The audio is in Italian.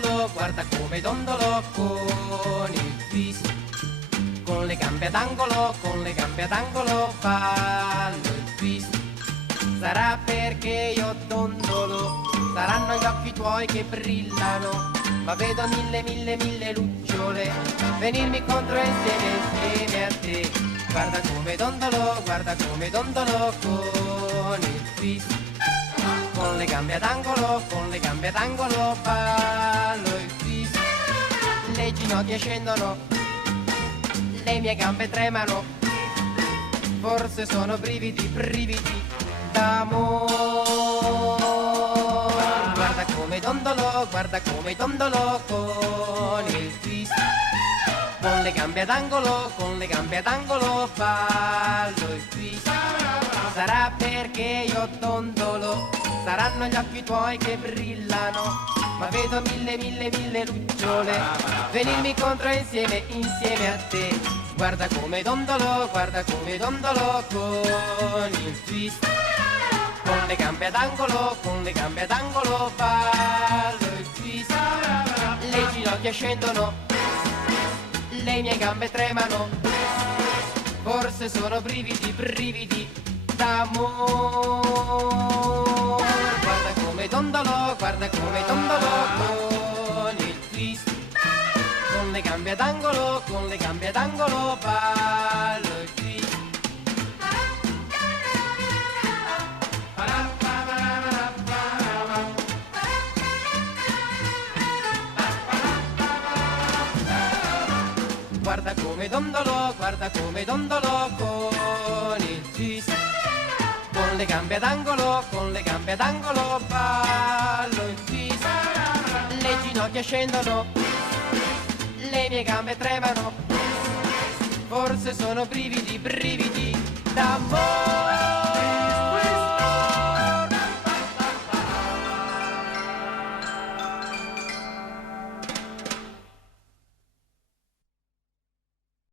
dondolo con il twist. Con le gambe ad angolo, con le gambe ad angolo fallo il twist. Sarà perché io dondolo, saranno gli occhi tuoi che brillano, ma vedo mille lucciole venirmi contro insieme a te. Guarda come dondolo con il twist. Con le gambe ad angolo ballo il twist. Le ginocchia scendono, le mie gambe tremano, forse sono brividi d'amore. Guarda come dondolo con il twist. Con le gambe ad angolo ballo il twist. Sarà perché io dondolo, saranno gli occhi tuoi che brillano, ma vedo mille lucciole venirmi contro insieme a te. Guarda come dondolo con il twist. Con le gambe ad angolo ballo il twist. Le ginocchia scendono, le mie gambe tremano, forse sono brividi d'amore. Guarda come dondolo con il twist. Con le gambe ad angolo ballo il twist. Guarda come dondolo con il twist. Con le gambe ad angolo ballo il twist. Le ginocchia scendono, le mie gambe tremano, forse sono brividi d'amore.